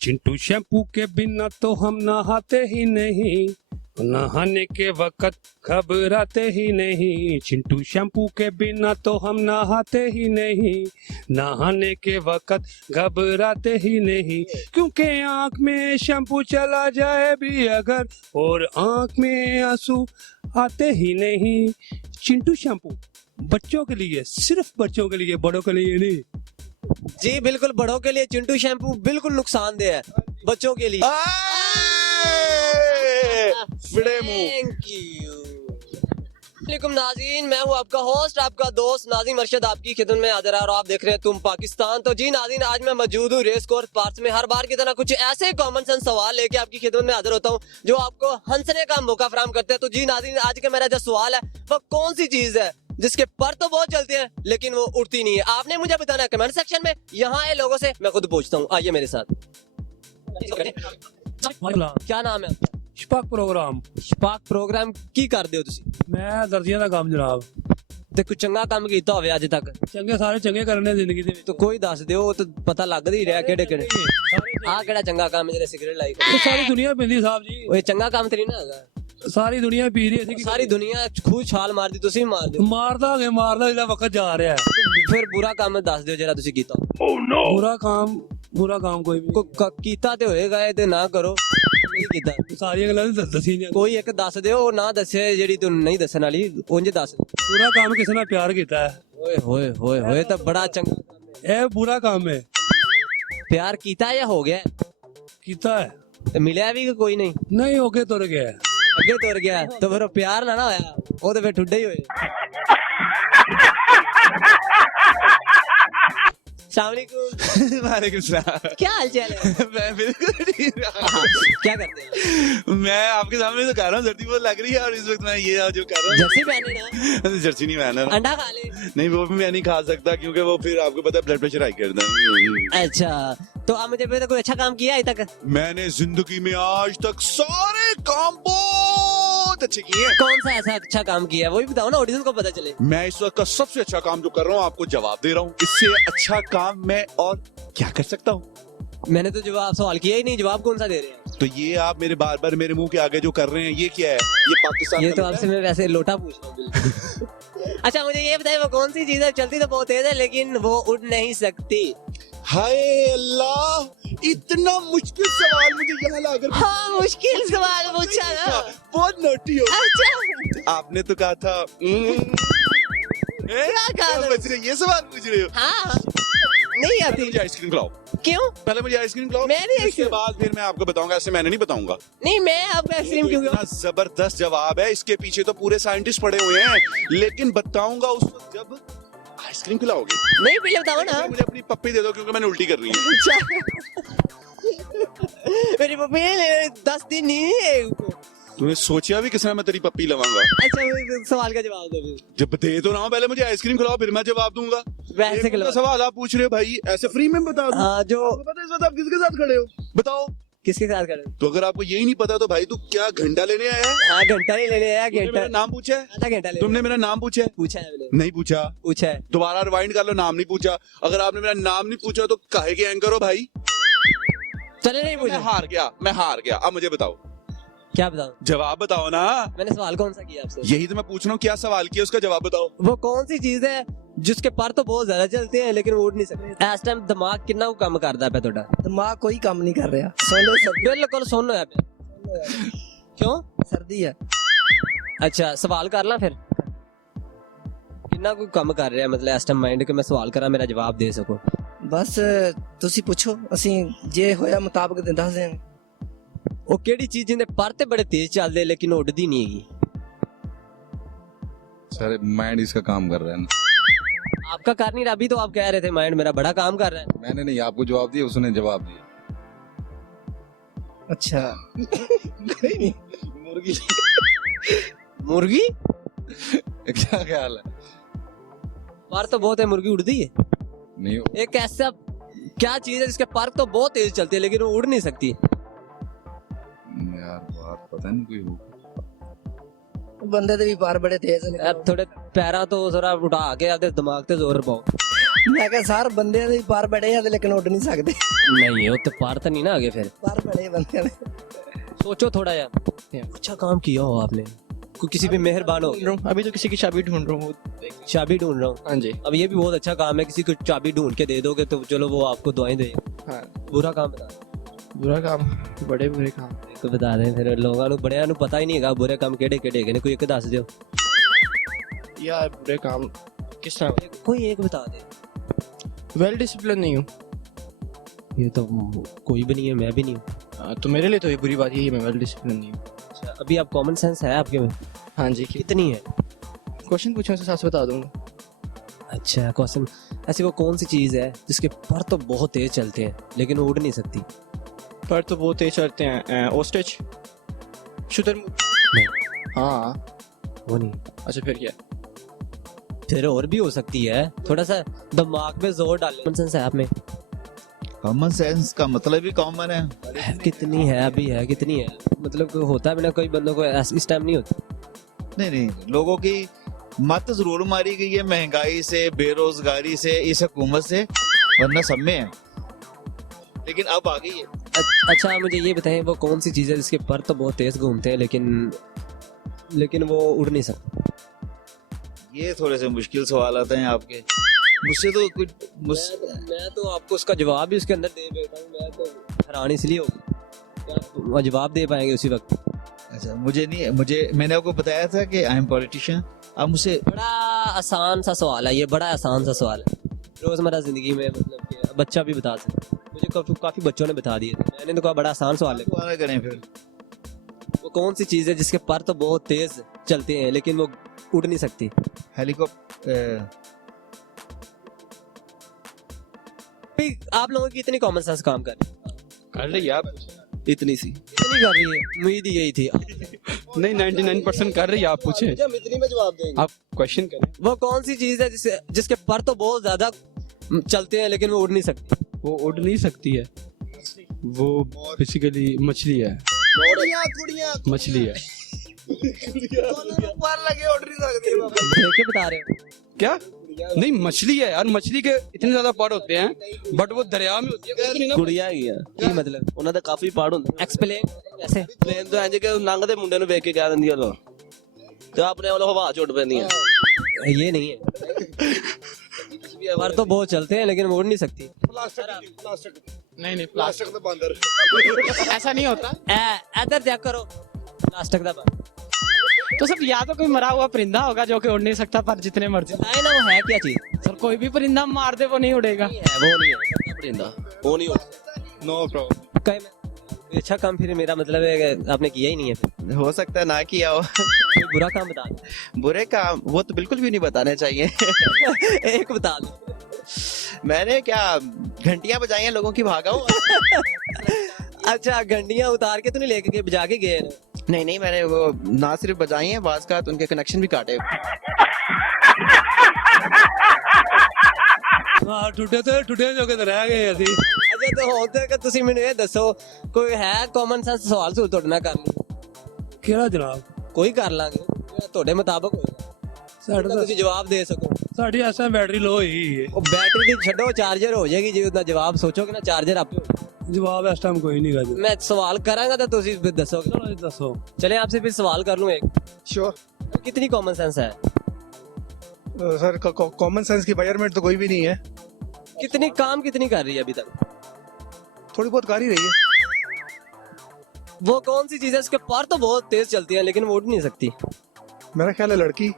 Chintu shampoo के बिना तो हम नहाते ही नहीं, नहाने के वक्त घबराते ही नहीं। चिंटू शैम्पू के बिना तो हम नहाते ही नहीं, नहाने के वक्त घबराते ही नहीं। क्योंकि आंख में शैम्पू चला जाए भी अगर और आंख में आंसू आते ही नहीं। चिंटू शैम्पू बच्चों के लिए, सिर्फ बच्चों के लिए, बड़ों के लिए नहीं। जी बिल्कुल, बड़ों के लिए चिंटू शैम्पू बिल्कुल नुकसानदेह है, बच्चों के लिए। Thank you. वालेकुम नाज़रीन, मैं हूं आपका होस्ट, आपका दोस्त नाज़ीम अरशद, आपकी खिदमत में हाजिर है और आप देख रहे हैं तुम पाकिस्तान। तो जी नाज़रीन, आज मैं मौजूद हूं रेस कोर्स पार्क में। हर बार की तरह कुछ ऐसे कॉमन सेंस सवाल लेके आपकी खिदमत में हाजिर होता हूं जो आपको हंसने का मौका फराहम करते हैं। तो जी नाज़रीन, आज का मेरा जो सवाल है वो कौन सी चीज है जिसके पर तो बहुत चलते हैं लेकिन वो उड़ती नहीं है। आपने मुझे बताना है कमेंट सेक्शन में। यहाँ आए लोगों से मैं खुद पूछता हूँ, आइए मेरे साथ। क्या नाम है आपका? शपाक प्रोग्राम। शपाक प्रोग्राम की करदे हो तुसी? मैं दर्जियां दा काम जनाब। ते कोई चंगा काम कीता होवे अज तक? चंगे सारे चंगे करने जिंदगी दे। तो कोई दस दियो, तो पता लग ही रहा केड़े केड़े। आ केड़ा चंगा काम है जेड़े सिगरेट लाई तो सारी दुनिया पींदी साहब जी। ओए चंगा काम तेरी ना हैगा। सारी दुनिया पी रही है। सारी दुनिया खूब छाल मारदी, तुसी भी मार दियो। मारदा जेड़ा वक्त जा रहा है। फिर बुरा काम दस दियो जेड़ा तुसी कीता। बुरा काम कोई भी कीता ते होएगा, ए ते ना करो। कीता सारी गल्लां दसी नहीं। कोई एक दस दियो, ना दसे जेड़ी तू नहीं दसन वाली, उंज दस। पूरा काम किसी ने प्यार कीता है। ओए होए होए होए, तो बड़ा चंगा काम है। ए बुरा काम है। प्यार कीता या हो गया? कीता है। ते मिलिया भी कि कोई नहीं? नहीं, होके तुर गया। अगे तुर गया तो फिर प्यार ना होया, वो तो फिर ठुड्डे ही होए। वालेकुम सलाम। क्या हाल चाल है? मैं बिल्कुल ठीक क्या करते हैं? मैं आपके सामने तो कह रहा हूँ, सर्दी बहुत लग रही है और इस वक्त मैं ये जो कर रहा जर्सी पहने ना? हूँ जर्सी नहीं पहना। अंडा खा ले। नहीं, वो भी मैं नहीं खा सकता क्योंकि वो फिर आपको पता है ब्लड प्रेशर हाई कर देता है। अच्छा, तो आप मुझे पता कोई अच्छा काम किया है तक? मैंने जिंदगी में आज तक सारे काम बहुत अच्छे किए हैं। कौन सा ऐसा अच्छा काम किया है वो भी बताओ ना, ऑडियंस को पता चले। मैं इस वक्त का सबसे अच्छा काम जो कर रहा हूँ आपको जवाब दे रहा हूँ। इससे अच्छा काम मैं और क्या कर सकता हूँ? मैंने तो जवाब सवाल किया ही नहीं, जवाब कौन सा दे रहे हैं? तो ये आप मेरे बार बार मेरे मुंह के आगे जो कर रहे हैं ये क्या है? ये पाकिस्तान ये का तो लोटा आपसे मैं वैसे लोटा पूछ रहा हूँ। अच्छा मुझे ये बताइए, वो कौन सी चीज है चलती तो बहुत तेज है लेकिन वो उड़ नहीं सकती? हाय अल्लाह, इतना मुश्किल सवाल मुझे यहाँ लाकर। हाँ, मुश्किल सवाल पूछा ना। बहुत नोटी हो। अच्छा, आपने तो कहा था क्या कहा था? बच रहे, ये सवाल पूछ रहे हो? हाँ, नहीं आती। मुझे आइसक्रीम खिलाओ। क्यों? पहले मुझे आइसक्रीम खिलाओ, मैं भी इसके बाद फिर मैं आपको बताऊंगा। ऐसे मैंने नहीं बताऊंगा। नहीं, मैं आपको आइसक्रीम क्यों? इतना जबरदस्त जवाब है, इसके पीछे तो पूरे साइंटिस्ट पड़े हुए हैं, लेकिन बताऊंगा उस वक्त जब आइसक्रीम खिलाओगे। नहीं, पहले बताओ ना। मुझे अपनी पप्पी दे दो क्योंकि मैंने उल्टी कर रही है। मेरी पप्पी 10 दिन नहीं है। तूने सोचा भी किसने मैं तेरी पप्पी लवाऊंगा? अच्छा, सवाल का जवाब दो। जब दे तो रहा हूं, पहले मुझे आइसक्रीम खिलाओ फिर मैं जवाब दूंगा। वैसे एक खिलाओ। सवाल आप पूछ रहे हो भाई, ऐसे फ्री में बता दूं? हाँ, जो आपको पता है इस वक्त आप किसके साथ खड़े हो? बताओ। किसके साथ करें? तो अगर आपको यही नहीं पता तो भाई तू क्या घंटा लेने आया है? हाँ, घंटा नहीं लेने आया, तुमने घंटा मेरा नाम पूछा है? आधा घंटा ले। तुमने मेरा नाम पूछा है? पूछा है मैंने। नहीं पूछा। पूछा है। दोबारा रिवाइंड कर लो, नाम नहीं पूछा। अगर आपने मेरा नाम नहीं पूछा तो काहे के एंकर हो भाई? चले नहीं मैं पूछा। हार गया, मैं हार गया। अब मुझे बताओ, क्या बताऊं? जवाब बताओ ना। मैंने सवाल कौन सा किया आपसे? यही तो मैं पूछ रहा हूँ, क्या सवाल किया उसका जवाब बताओ। वो कौन सी चीज है जिसके पर तो बहुत ज्यादा चलते हैं लेकिन वो उड़ नहीं सकते? इस टाइम दिमाग कितना कम करदा पे ਤੁਹਾਡਾ? दिमाग कोई काम नहीं कर रहा। सोलो सब बिल्कुल सुन होया पे। क्यों? सर्दी है। अच्छा, सवाल कर ला फिर। कितना कोई कम कर रहा है मतलब इस टाइम माइंड के मैं सवाल करा मेरा जवाब दे सको। बस तुसी पूछो, ਅਸੀਂ जे होया मुताबिक दे दस दें। वो केड़ी चीज जिंदे पर ते बड़े तेज चलदे लेकिन उड़दी नहीं हैगी? सर माइंड इसका काम कर रहा है ना। आपका कर नहीं रहा, अभी तो आप कह रहे थे माइंड मेरा बड़ा काम कर रहा है। मैंने नहीं आपको जवाब दिया, उसने जवाब दिया। अच्छा कोई नहीं। मुर्गी। मुर्गी? क्या ख्याल है? पर तो बहुत है, मुर्गी उड़ती है? नहीं एक ऐसा क्या चीज है जिसके पर तो बहुत तेज चलती है लेकिन वो उड़ नहीं सकती? यार बात पता नहीं कोई हो। बंदे दे भी पार बड़े तेज हैं। अब थोड़े पैरा तो जरा उठा के आधे दिमाग ते जोर पाओ। मैं कहा सर बंदे ਦੇ ਪਰ ਬੜੇ ਆ ਤੇ ਲੇਕਿਨ ਉੱਡ ਨਹੀਂ ਸਕਦੇ नहीं वो तो पार तो नहीं ना आगे फिर ਪਰ ਬੜੇ ਬੰਦੇ ਨੇ सोचो थोड़ा यार अच्छा काम किया हो आपने कोई किसी पे मेहरबान हो ढूंढ रहा हूँ, अभी तो किसी की चाबी ढूंढ रहा हूँ। चाबी ढूंढ रहा हूँ हाँ जी। अब ये भी बहुत अच्छा काम है किसी को चाबी ढूंढ के दे दोगे तो चलो वो आपको दुआएं दे हाँ, बुरा काम बता बुरा काम, बड़े बुरे काम। तो बता दें फिर लोगों ਨੂੰ ਬੜਿਆਂ ਨੂੰ ਪਤਾ ਹੀ ਨਹੀਂ ਹੈਗਾ बुरे काम ਕਿਹੜੇ ਕਿਹੜੇ ਹੈਗੇ ਨੇ ਕੋਈ ਇੱਕ ਦੱਸ ਦਿਓ यार बुरे काम किस तरह? कोई एक बता दे वेल डिसिप्लिन नहीं हूँ। ये तो कोई भी नहीं है मैं भी नहीं हूँ तो मेरे लिए तो ये बुरी बात यही है, मैं वेल डिसिप्लिन नहीं हूँ। अच्छा अभी आप कॉमन सेंस है आपके में हाँ जी। कितनी है क्वेश्चन पूछो से साथ बता दूंगा। अच्छा क्वेश्चन ऐसी वो कौन सी चीज़ है जिसके पर तो बहुत तेज चलते हैं लेकिन वो उड़ नहीं सकती पर तो बहुत तेज चलते हैं। ऑस्ट्रिच, शुतुरमुर्ग। नहीं हाँ। वो नहीं अच्छा फिर क्या? फिर और भी हो सकती है थोड़ा सा दिमाग में जोर डाले कॉमन सेंस है आप में कॉमन सेंस का मतलब ही कॉमन है। कितनी है अभी है कितनी है मतलब कोई होता है बिना कोई बंदों को इस टाइम नहीं होता नहीं नहीं, लोगों की मत जरूर मारी गई है महंगाई से, बेरोजगारी से, इस हुकूमत से, वरना सब में है, लेकिन अब आ गई है। अच्छा मुझे ये बताएं वो कौन सी चीज़ है जिसके पर तो बहुत तेज घूमते हैं लेकिन वो उड़ नहीं सकते ये थोड़े से मुश्किल सवाल आते हैं आपके, मुझसे तो कुछ मैं तो आपको उसका जवाब भी उसके अंदर दे बैठा हूँ मैं तो हैरान इसलिए होगा आप जवाब दे पाएंगे उसी वक्त अच्छा मुझे नहीं, मैंने आपको बताया था कि आई एम पॉलिटिशियन। आप मुझसे बड़ा आसान सा सवाल है ये बड़ा आसान सा सवाल है रोजमर्रा जिंदगी में मतलब कि बच्चा भी बता सकता है मुझे काफी बच्चों ने बता दिए थे मैंने तो कहा बड़ा आसान सवाल है दोबारा करें फिर। वो कौन सी चीज है जिसके पर तो बहुत तेज चलते हैं लेकिन वो उड़ नहीं सकती हेलीकॉप्टर। आप लोगों की इतनी कॉमन सेंस काम कर रही है कर रही है आप इतनी सी इतनी कर रही है उम्मीद ही यही थी नहीं 99% कर रही है आप पूछे इतनी में जवाब देंगे आप क्वेश्चन करें वो कौन सी चीज है जिसके पर तो बहुत ज्यादा चलते हैं लेकिन वो उड़ नहीं सकती वो उड़ नहीं सकती है वो बेसिकली मछली है मछली है देख के बता रहे हो क्या नहीं मछली है यार मछली के इतने ज्यादा पार्ट होते हैं बट वो दरिया में होती है कुछ नहीं ना ਕੁੜੀਆਂ ਹੈਗੀਆਂ ਕੀ मतलब ਉਹਨਾਂ ਦੇ ਕਾਫੀ ਪਾੜ ਹੁੰਦੇ एक्सप्लेन कैसे ਪਲੇਨ ਤੋਂ ਇੰਜ ਕਿ ਲੰਘਦੇ ਮੁੰਡੇ ਨੂੰ ਵੇਖ ਕੇ ਕਹਿ ਦਿੰਦੀ ਉਹ ਤੇ ਆਪਣੇ ਵੱਲੋਂ ਹਵਾ ਚ ਉੱਡ ਪੈਂਦੀਆਂ ये नहीं है पर तो बहुत चलते हैं लेकिन वो उड़ नहीं सकती नहीं नहीं, प्लास्टिक तो बंदर ऐसा नहीं होता। इधर चेक करो प्लास्टिक का तो सब या तो कोई मरा हुआ परिंदा होगा जो कि उड़ नहीं सकता, पर जितने मर्जी बताए ना वो है क्या चीज सर कोई भी परिंदा मार दे वो नहीं उड़ेगा। वो नहीं है ਪਰਿੰਦਾ ਉਹ ਨਹੀਂ ਉੱਡ नो प्रॉब्लम। कहीं में अच्छा काम फिर मेरा मतलब है कि आपने किया ही नहीं है फिर हो सकता है ना किया हो। कोई बुरा काम बता दो बुरे काम वो तो बिल्कुल भी नहीं बताने चाहिए। एक बता दो मैंने क्या घंटियां बजाई हैं लोगों की भागा हूँ। अच्छा घंटियां उतार के तो नहीं लेके बजा के गए ना नहीं नहीं, मैंने वो ना सिर्फ बजाई हैं, बाज का उनके कनेक्शन भी काटे। टुटे जो के रह गए ਅਸੀਂ अच्छा तो होते कि ਤੁਸੀਂ ਮੈਨੂੰ ਇਹ ਦੱਸੋ ਕੋਈ ਹੈ ਕਾਮਨ ਸੈਂਸ ਸਵਾਲ ਸੂਲ ਤੁਹਾਡੇ ਨਾਲ ਕਰਨ ਕਿਹੜਾ ਜਨਾਬ ਕੋਈ ਕਰ ਲਾਂਗੇ ਜਿਹੜਾ ਤੁਹਾਡੇ ਮੁਤਾਬਕ ਹੋਏਗਾ ਸਾਡਾ ਤੁਸੀਂ ਜਵਾਬ ਦੇ ਸਕੋ ਸਾਡੀ ਐਸਾ ਬੈਟਰੀ ਲੋ ਹੋਈ ਹੈ ਉਹ ਬੈਟਰੀ ਦੀ ਛੱਡੋ ਚਾਰਜਰ ਹੋ ਜਾਏਗੀ ਜੇ ਉਹਦਾ ਜਵਾਬ ਸੋਚੋਗੇ ਨਾ ਚਾਰਜਰ ਆਪੇ ਹੋਏਗਾ। ਜਵਾਬ ਇਸ ਟਾਈਮ ਕੋਈ ਨਹੀਂ ਗਾ ਜੀ मैं सवाल करांगा तो ਤੁਸੀਂ फिर दसोगे ਚਲੋ ਜੀ ਦੱਸੋ चले आपसे फिर सवाल कर लूं एक श्योर कितनी कॉमन सेंस है सर कॉमन सेंस की मेजरमेंट तो कोई भी नहीं है, कितनी काम कितनी कर रही है अभी तक थोड़ी बहुत कर ही रही है। वो कौन सी चीज है उसके पर तो बहुत तेज चलती है लेकिन वो उड़ नहीं सकती मेरा ख्याल है लड़की।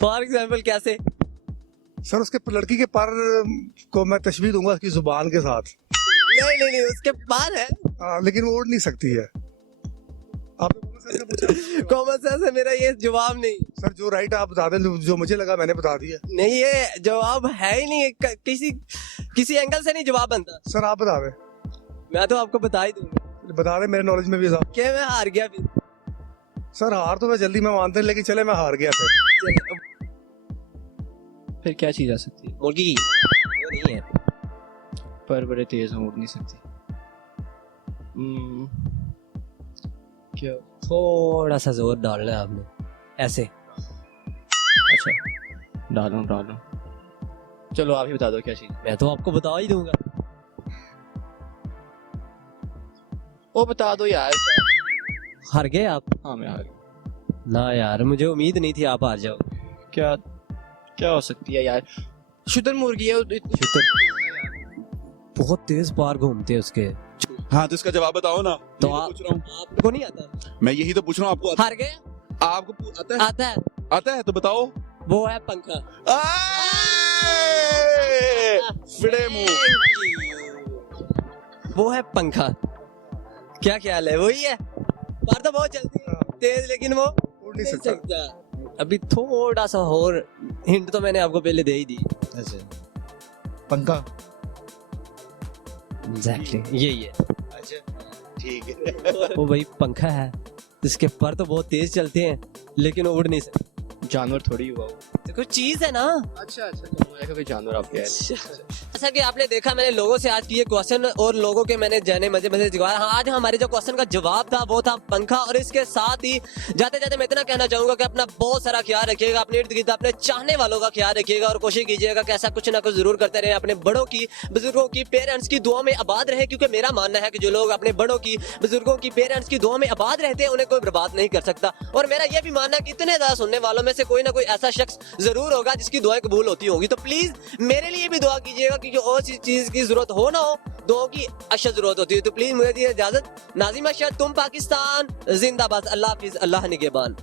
फॉर एग्जाम्पल कैसे सर उसके लड़की के पर को मैं तशबीह दूंगा उसकी जुबान के साथ। नहीं उसके पर है लेकिन वो उड़ नहीं सकती है। आपने common sense का पूछा? कॉमन सेंस है मेरा ये जवाब नहीं सर जो राइट आप बता दें, जो मुझे लगा मैंने बता दिया। नहीं ये जवाब है ही नहीं किसी एंगल से नहीं जवाब बनता सर आप बता दें। मैं तो आपको बता ही दूंगा बता दें, मेरे नॉलेज में भी साहब। कि मैं हार गया फिर सर हार तो मैं जल्दी में मानते हैं, लेकिन चले मैं हार गया फिर। फिर क्या चीज आ सकती है? मुर्गी वो नहीं है पर बड़े तेज हैं, उड़ नहीं सकती। क्या? थोड़ा सा जोर डालना है आपने ऐसे अच्छा डालो चलो आप ही बता दो क्या चीज। मैं तो आपको बता ही दूंगा। वो बता दो यार। हार गए आप? हाँ मैं हार। ना यार, मुझे उम्मीद नहीं थी आप हार जाओ। क्या क्या हो सकती है यार? शुतुर मुर्गी है बहुत तेज पार घूमते हैं उसके। हाँ तो इसका जवाब बताओ ना। तो यही आप पूछ रहा हूँ। आपको नहीं आता? मैं यही तो पूछ रहा हूँ, आपको आता, हार गए? आपको आता है? आता है, आता है तो बताओ। वो है पंखा। फिड़े मुंह। वो है पंखा। क्या ख्याल है? वही है? पार तो बहुत जल्दी है, तेज, लेकिन वो उड़ नहीं सकता। अभी थोड़ा सा और हिंट तो मैंने आपको पहले दे ही दी। अच्छा पंखा। एग्जैक्टली यही है। अच्छा ठीक है। वो भाई पंखा है, इसके पर तो बहुत तेज चलते हैं लेकिन वो उड़ नहीं सकते। जानवर थोड़ी हुआ वो। तो कुछ चीज है ना। अच्छा कोई जानवर आप कह रहे हैं। जैसा कि आपने देखा, मैंने लोगों से आज किए क्वेश्चन और लोगों के मैंने जाने मजे मजे जवाब। हाँ, आज हमारे जो क्वेश्चन का जवाब था वो था पंखा। और इसके साथ ही जाते जाते मैं इतना कहना चाहूंगा कि अपना बहुत सारा ख्याल रखिएगा, अपने इर्द गिर्द अपने चाहने वालों का ख्याल रखिएगा और कोशिश कीजिएगा कि ऐसा कुछ ना कुछ जरूर करते रहे। अपने बड़ों की, बुजुर्गों की, पेरेंट्स की दुआ में आबाद रहे, क्योंकि मेरा मानना है कि जो लोग अपने बड़ों की, बुजुर्गों की, पेरेंट्स की दुआ में आबाद रहते हैं उन्हें कोई बर्बाद नहीं कर सकता। और मेरा यह भी मानना है कि इतने ज्यादा सुनने वालों में से कोई ना कोई ऐसा शख्स जरूर होगा जिसकी दुआएं कबूल होती होंगी। तो प्लीज मेरे लिए भी दुआ कीजिएगा, क्योंकि और चीज की जरूरत हो ना हो, दुआओं की अशद जरूरत होती है। तो प्लीज मुझे दीजिए इजाजत। नाज़िम अरशद, तुम पाकिस्तान जिंदाबाद। अल्लाह हाफिज, अल्लाह निगहबान।